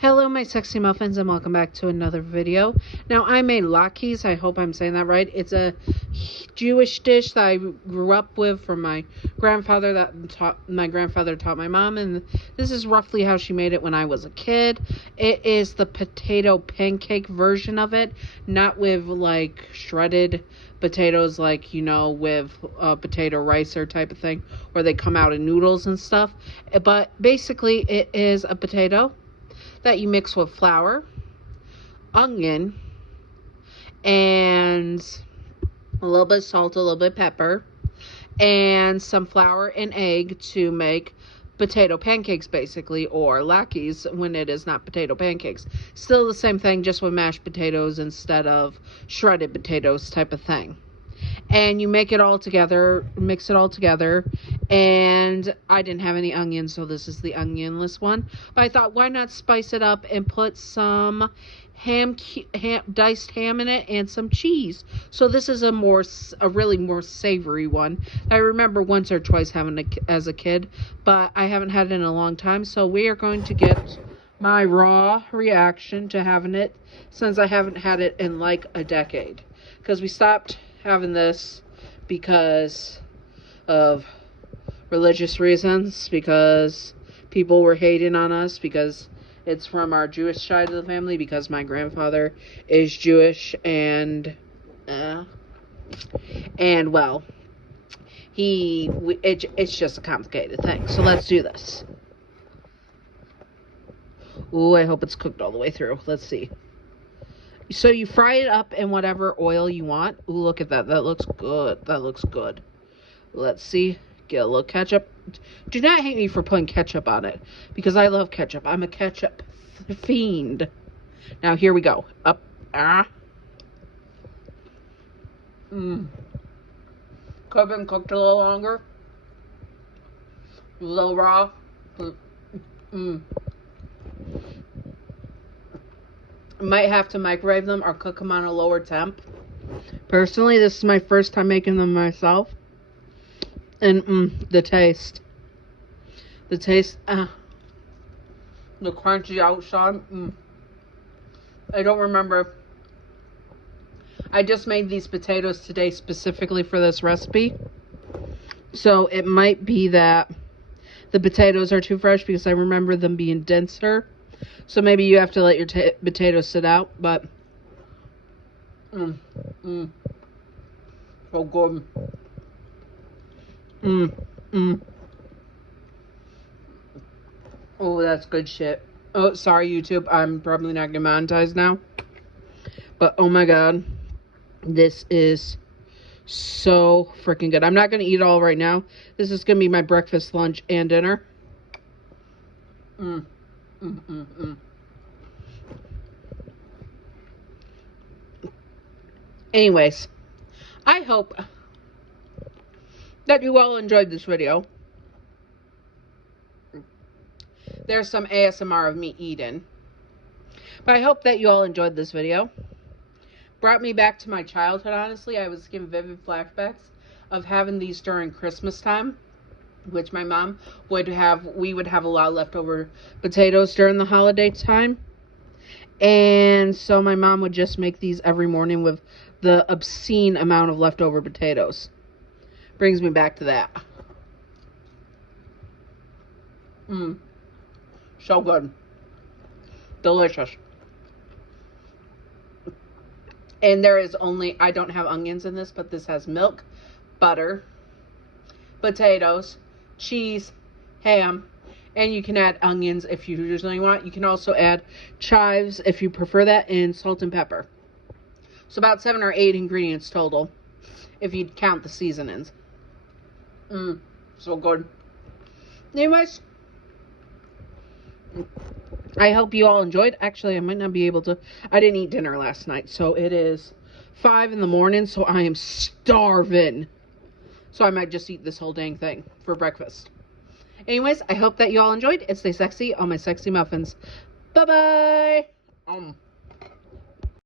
Hello, my sexy muffins, and welcome back to another video. Now, I made latkes. I hope I'm saying that right. It's a Jewish dish that I grew up with from my grandfather my grandfather taught my mom, and this is roughly how she made it when I was a kid. It is the potato pancake version of it, not with like shredded potatoes like, you know, with potato ricer type of thing, where they come out in noodles and stuff. But basically, it is a potato that you mix with flour, onion, and a little bit of salt, a little bit of pepper, and some flour and egg to make potato pancakes, basically, or latkes when it is not potato pancakes. Still the same thing, just with mashed potatoes instead of shredded potatoes type of thing. And you make it all together, mix it all together, and I didn't have any onions, so this is the onionless one. But I thought, why not spice it up and put some diced ham in it and some cheese. So this is a really more savory one. I remember once or twice having it as a kid, but I haven't had it in a long time. So we are going to get my raw reaction to having it, since I haven't had it in like a decade, because we stopped having this because of religious reasons, because people were hating on us, because it's from our Jewish side of the family, because my grandfather is Jewish, and well, it's just a complicated thing. So let's do this. Ooh, I hope it's cooked all the way through. Let's see. So you fry it up in whatever oil you want. Ooh, look at that. That looks good. That looks good. Let's see. Get a little ketchup. Do not hate me for putting ketchup on it, because I love ketchup. I'm a ketchup fiend. Now here we go. Up. Could have been cooked a little longer. A little raw. Might have to microwave them or cook them on a lower temp. Personally, this is my first time making them myself. And the taste, the crunchy outside. I don't remember. I just made these potatoes today specifically for this recipe, so it might be that the potatoes are too fresh, because I remember them being denser. So maybe you have to let your potatoes sit out, but so good. Oh, that's good shit. Oh, sorry, YouTube. I'm probably not getting monetized now. But, oh my god. This is so freaking good. I'm not going to eat it all right now. This is going to be my breakfast, lunch, and dinner. Anyways, I hope that you all enjoyed this video. There's some ASMR of me eating. But I hope that you all enjoyed this video. Brought me back to my childhood, honestly. I was given vivid flashbacks of having these during Christmas time, which my mom would have. We would have a lot of leftover potatoes during the holiday time. And so my mom would just make these every morning with the obscene amount of leftover potatoes. Brings me back to that. So good. Delicious. And there is only, I don't have onions in this, but this has milk, butter, potatoes, cheese, ham, and you can add onions if you usually want. You can also add chives if you prefer that, and salt and pepper. So about 7 or 8 ingredients total, if you count the seasonings. So good. Anyways, I hope you all enjoyed. Actually, I might not be able to. I didn't eat dinner last night, so it is 5 in the morning, so I am starving. So I might just eat this whole dang thing for breakfast. Anyways, I hope that you all enjoyed. And stay sexy on my sexy muffins. Bye-bye.